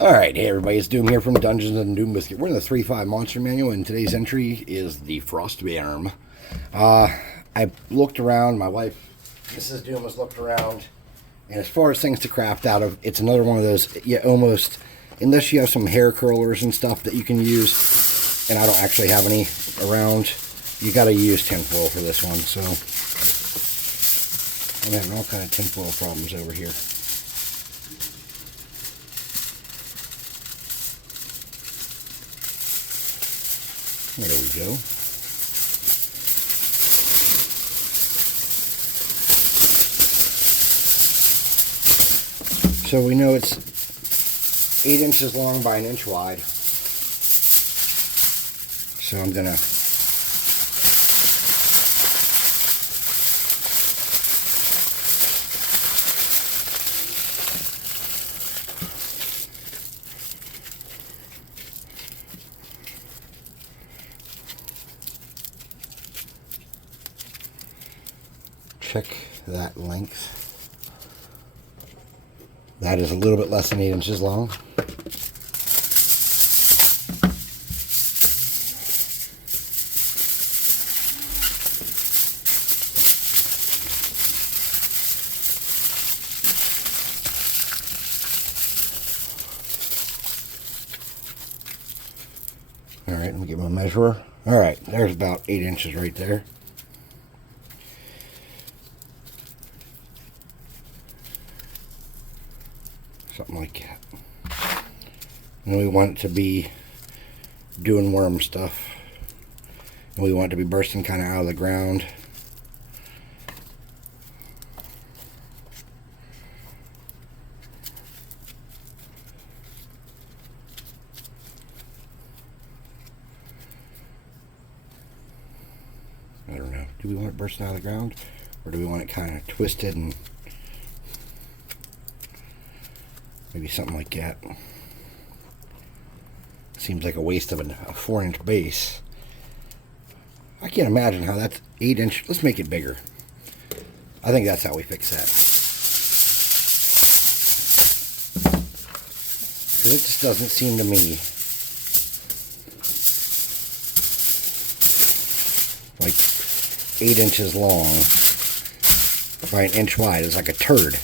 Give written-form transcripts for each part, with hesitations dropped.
Alright, hey everybody, it's Doom here from Dungeons and Doom Biscuit. We're in the 3.5 Monster Manual, and today's entry is the Frostbearm. I looked around, my wife, Mrs. Doom, has looked around, and as far as things to craft out of, it's another one of those, you almost, unless you have some hair curlers and stuff that you can use, and I don't actually have any around, you gotta use tinfoil for this one, so I'm having all kind of tinfoil problems over here. There we go. So we know it's 8 inches long by 1 inch wide. So I'm gonna check that length. That is a little bit less than 8 inches long. Alright, let me get my measurer. Alright, there's about 8 inches right there. Something like that. And we want it to be doing worm stuff. And we want it to be bursting kind of out of the ground. I don't know. Do we want it bursting out of the ground? Or do we want it kind of twisted and maybe something like that? Seems like a waste of a 4-inch base. I can't imagine how that's 8 inch. Let's make it bigger. I think that's how we fix that. Because it just doesn't seem to me like 8 inches long by 1 inch wide is like a turd.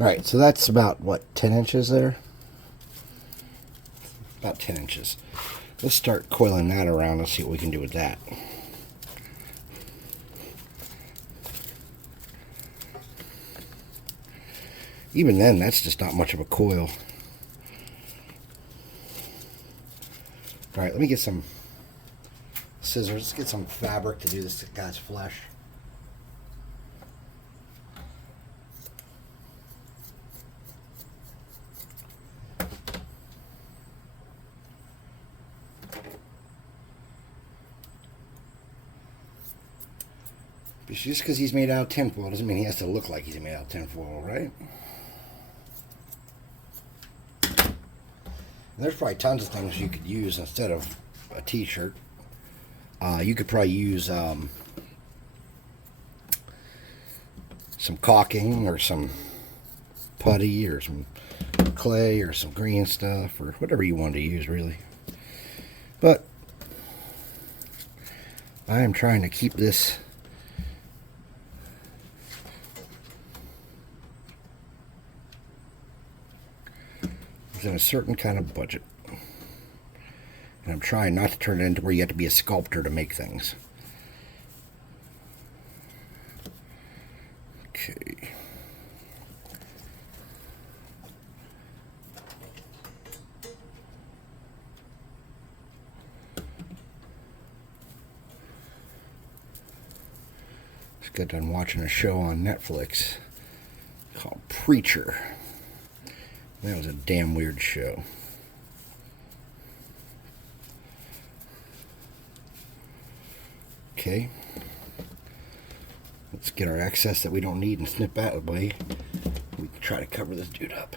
Alright, so that's about, what, 10 inches there? About 10 inches. Let's start coiling that around and see what we can do with that. Even then, that's just not much of a coil. Alright, let me get some scissors. Let's get some fabric to do this guy's flesh. Just because he's made out of tinfoil doesn't mean he has to look like he's made out of tinfoil, right? And there's probably tons of things you could use instead of a t-shirt. You could probably use some caulking or some putty or some clay or some green stuff or whatever you want to use, really. But I am trying to keep this within a certain kind of budget. And I'm trying not to turn it into where you have to be a sculptor to make things. Okay. Just got done watching a show on Netflix called Preacher. That was a damn weird show. Okay. Let's get our excess that we don't need and snip that away. We can try to cover this dude up.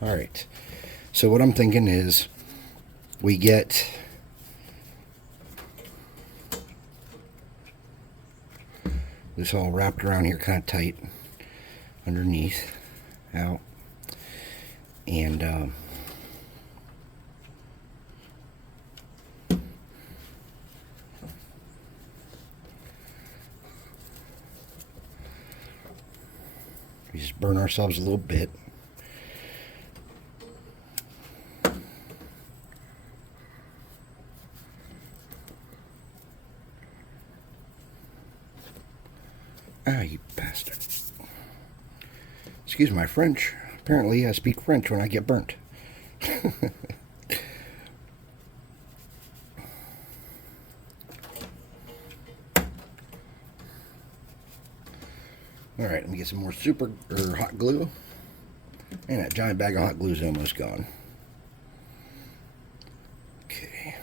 All right. So what I'm thinking is we get this all wrapped around here kind of tight underneath, out, and we just burn ourselves a little bit. Ah, you bastard. Excuse my French. Apparently I speak French when I get burnt. Alright, let me get some more hot glue. And that giant bag of hot glue is almost gone. Okay.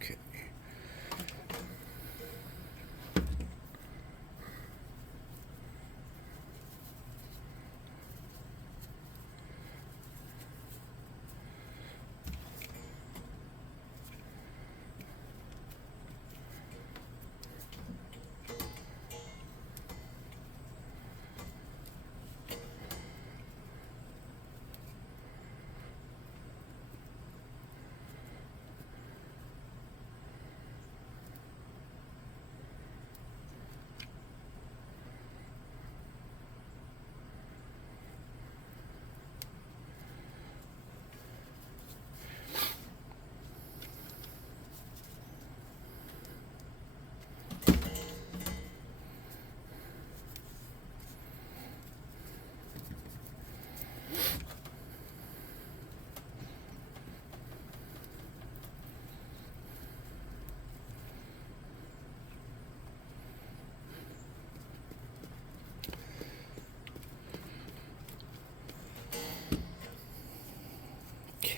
Okay.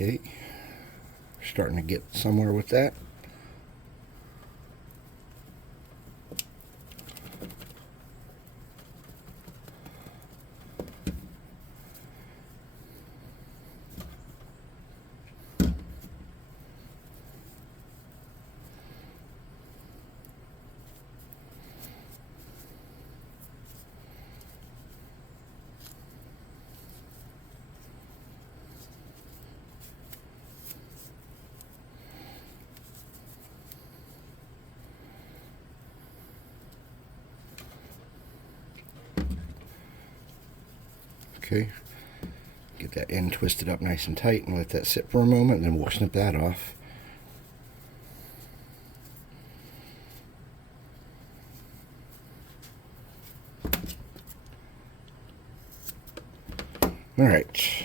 Okay, starting to get somewhere with that. Okay, get that end twisted up nice and tight and let that sit for a moment, and then we'll snip that off. All right.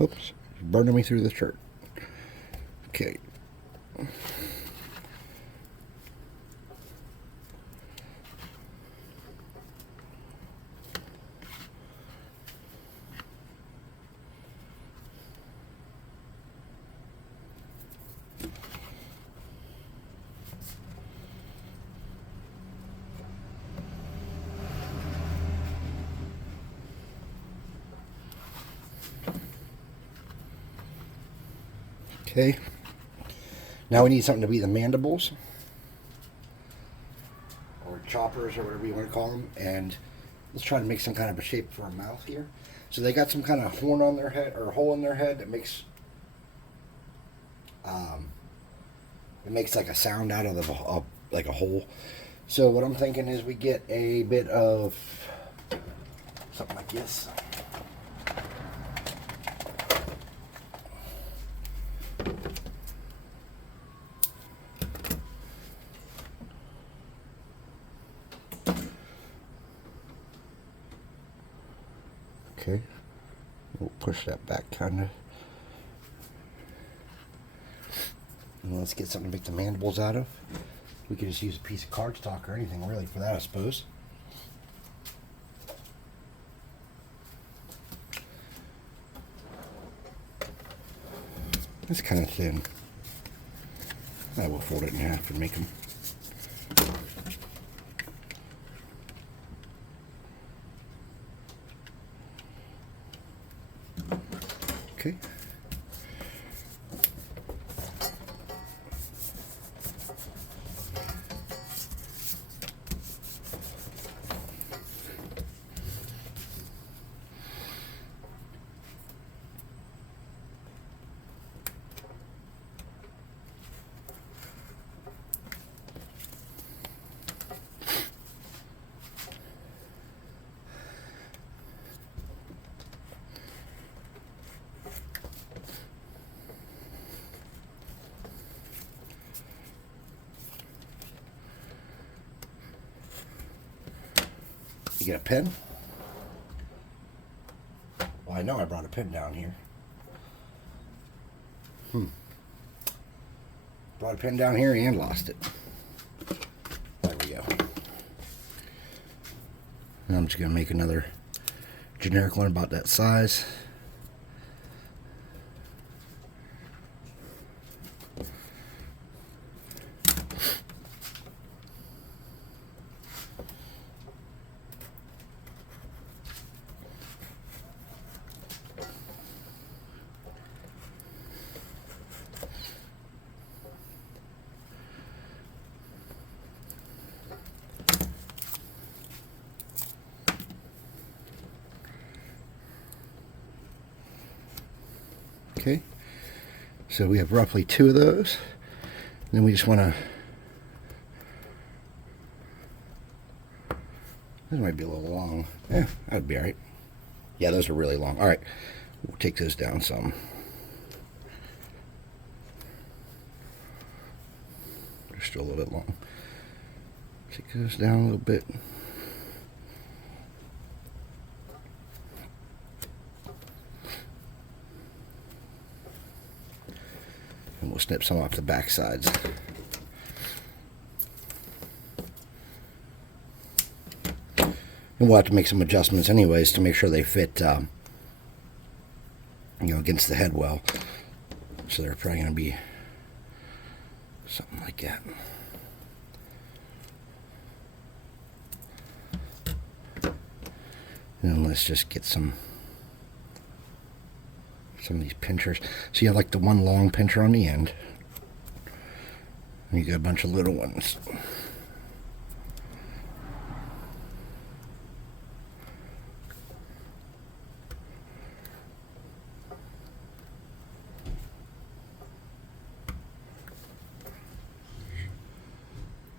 Oops, burning me through the shirt. Okay. Okay. Now we need something to be the mandibles. or choppers or whatever you want to call them, and let's try to make some kind of a shape for a mouth here. So they got some kind of horn on their head or hole in their head that makes like a sound out of the like a hole. So what I'm thinking is we get a bit of something like this. Okay, we'll push that back kind of. And let's get something to make the mandibles out of. We could just use a piece of cardstock or anything really for that, I suppose. It's kind of thin. I will fold it in half and make them. Okay. You get a pen? Well, I know I brought a pen down here. Brought a pen down here and lost it. There we go. And I'm just going to make another generic one about that size. Okay, so we have roughly 2 of those. Then we just want to, this might be a little long. That'd be all right. Yeah, those are really long. All right, we'll take those down some. They're still a little bit long. Take those down a little bit. And we'll snip some off the back sides. And we'll have to make some adjustments anyways to make sure they fit, against the head well. So they're probably going to be something like that. And let's just get some of these pinchers. So you have like the one long pincher on the end, and you got a bunch of little ones.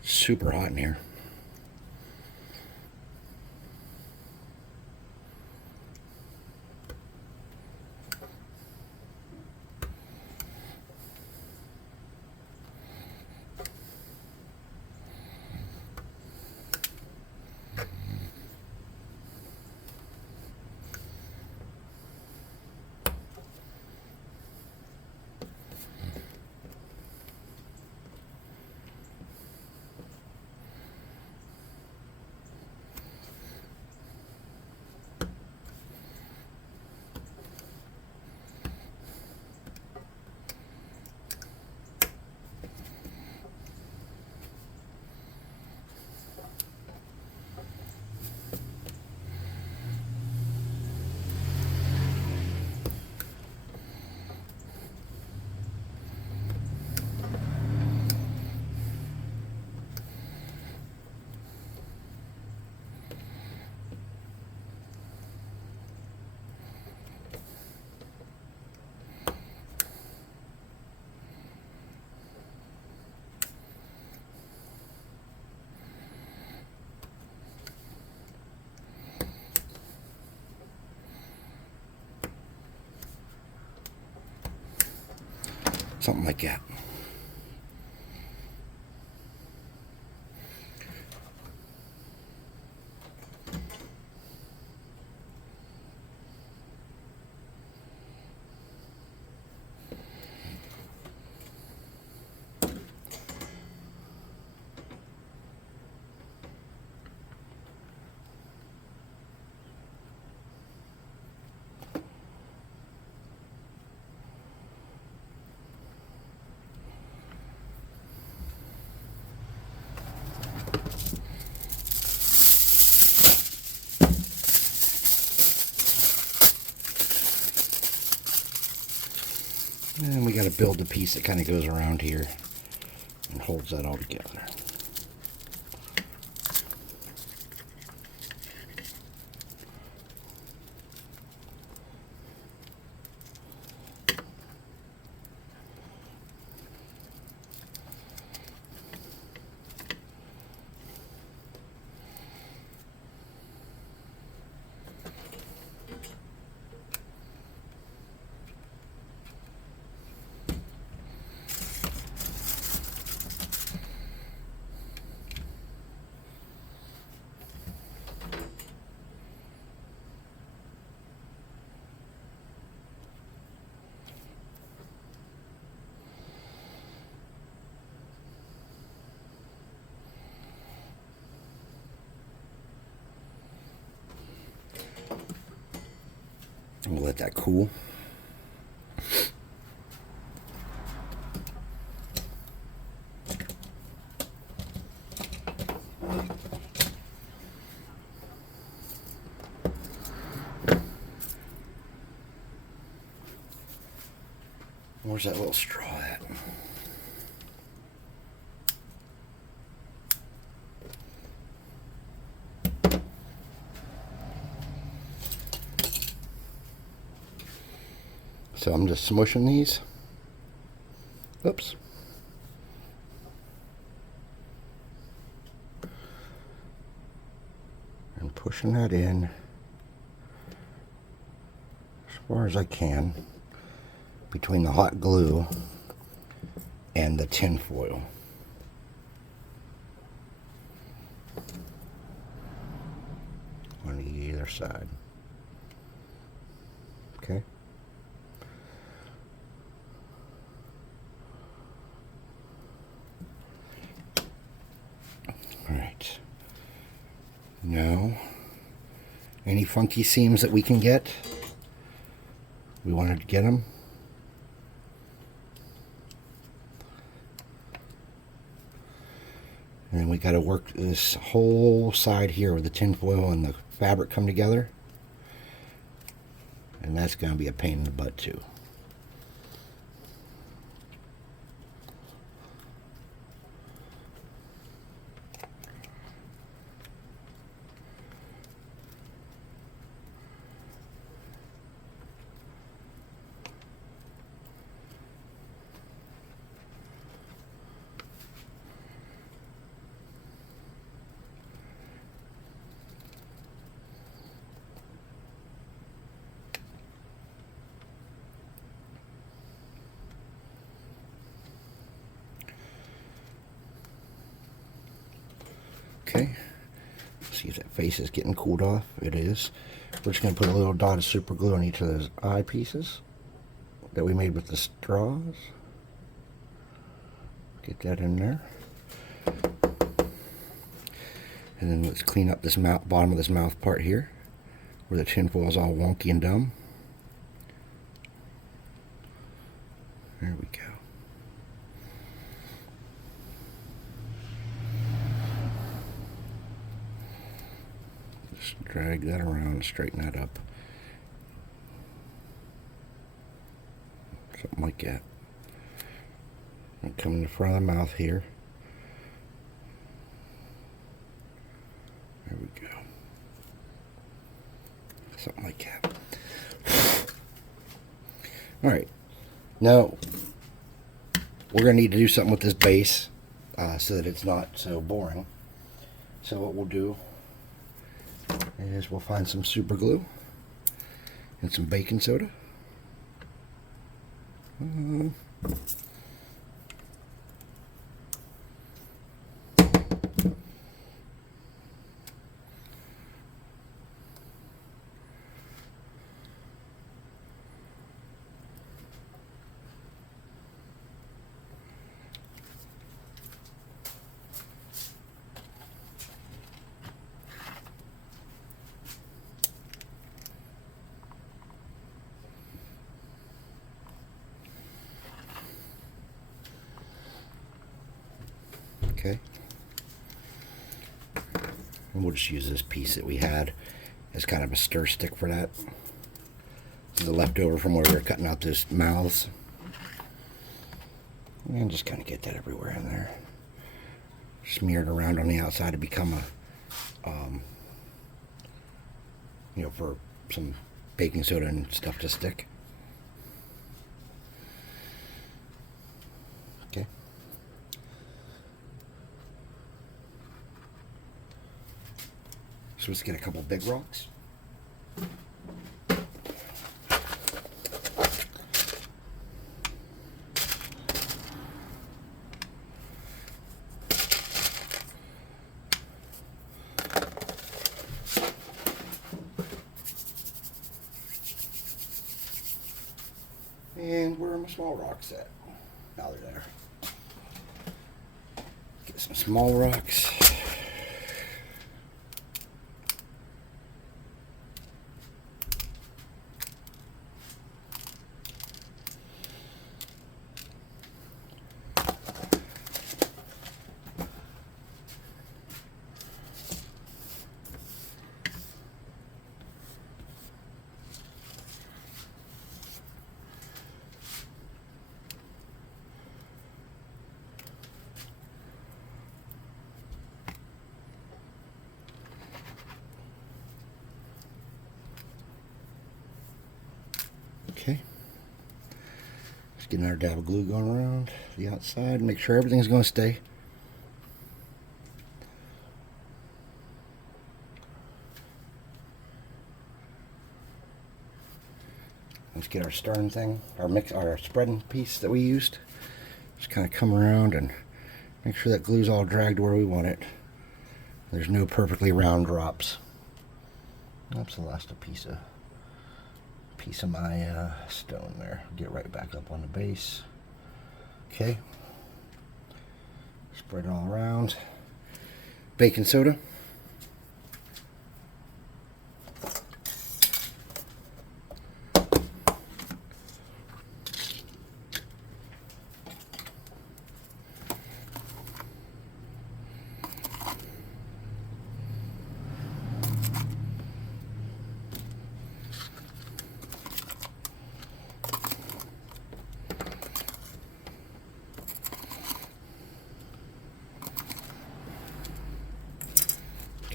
Super hot in here. Something like that. And we got to build the piece that kind of goes around here and holds that all together. We'll let that cool. Where's that little straw at? So I'm just smushing these. Oops. And pushing that in as far as I can between the hot glue and the tin foil. On either side. Okay. Alright, now any funky seams that we can get, we wanted to get them. And then we got to work this whole side here with the tin foil and the fabric come together. And that's going to be a pain in the butt too. Okay, see if that face is getting cooled off. It is. We're just going to put a little dot of super glue on each of those eye pieces that we made with the straws. Get that in there. And then let's clean up this mouth, bottom of this mouth part here, where the tin foil is all wonky and dumb. There we go. Just drag that around and straighten that up. Something like that. And come in the front of the mouth here. There we go. Something like that. Alright. Now, we're going to need to do something with this base so that it's not so boring. So what we'll do is we'll find some super glue and some baking soda. Okay. And we'll just use this piece that we had as kind of a stir stick for that. This is the leftover from where we were cutting out those mouths. And just kind of get that everywhere in there. Smear it around on the outside to become a, you know, for some baking soda and stuff to stick. Okay. So let's get a couple big rocks. And where are my small rocks at? Now they're there. Get some small rocks. Okay. Just get another dab of glue going around the outside. Make sure everything's going to stay. Let's get our stirring thing, our spreading piece that we used. Just kind of come around and make sure that glue's all dragged where we want it. There's no perfectly round drops. Oops, I lost a piece of my stone there. Get right back up on the base. Okay. Spread it all around. Baking soda.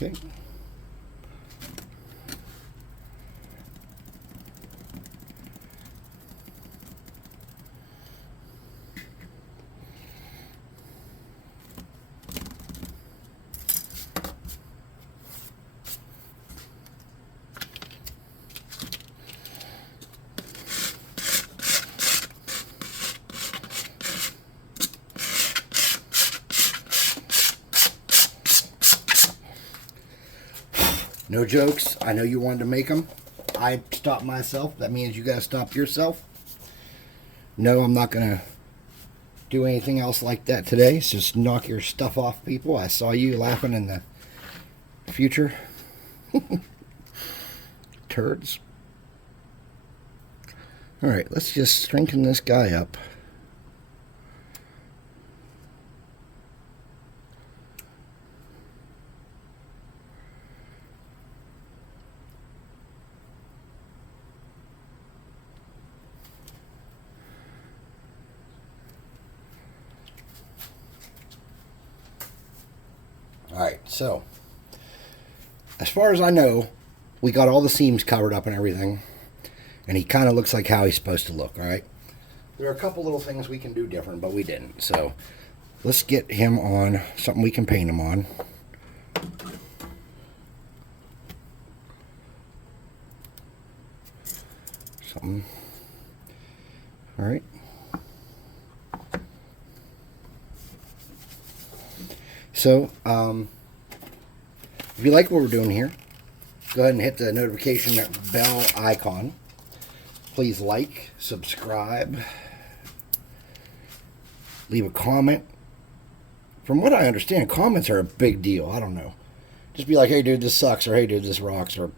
Okay. No jokes. I know you wanted to make them. I stopped myself. That means you got to stop yourself. No, I'm not going to do anything else like that today. It's just knock your stuff off, people. I saw you laughing in the future. Turds. Alright, let's just strengthen this guy up. Alright, so as far as I know, we got all the seams covered up and everything, and he kind of looks like how he's supposed to look. Alright, there are a couple little things we can do different, but we didn't. So let's get him on something we can paint him on. Something. Alright. So, if you like what we're doing here, go ahead and hit the notification bell icon. Please like, subscribe, leave a comment. From what I understand, comments are a big deal. I don't know. Just be like, hey dude, this sucks, or hey dude, this rocks, or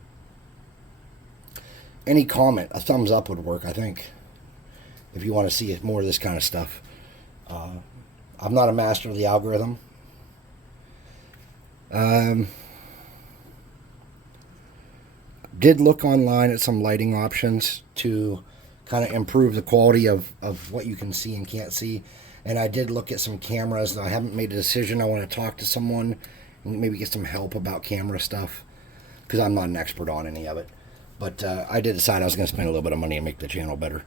any comment. A thumbs up would work, I think, if you want to see more of this kind of stuff. I'm not a master of the algorithm. Um, did look online at some lighting options to kind of improve the quality of what you can see and can't see. And I did look at some cameras. I haven't made a decision. I want to talk to someone and maybe get some help about camera stuff because I'm not an expert on any of it. But I did decide I was going to spend a little bit of money and make the channel better.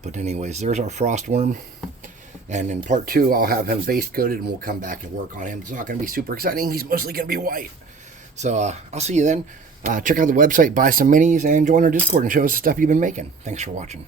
But anyways, there's our frost worm. And in part 2, I'll have him base coated and we'll come back and work on him. It's not going to be super exciting. He's mostly going to be white. So I'll see you then. Check out the website, buy some minis, and join our Discord and show us the stuff you've been making. Thanks for watching.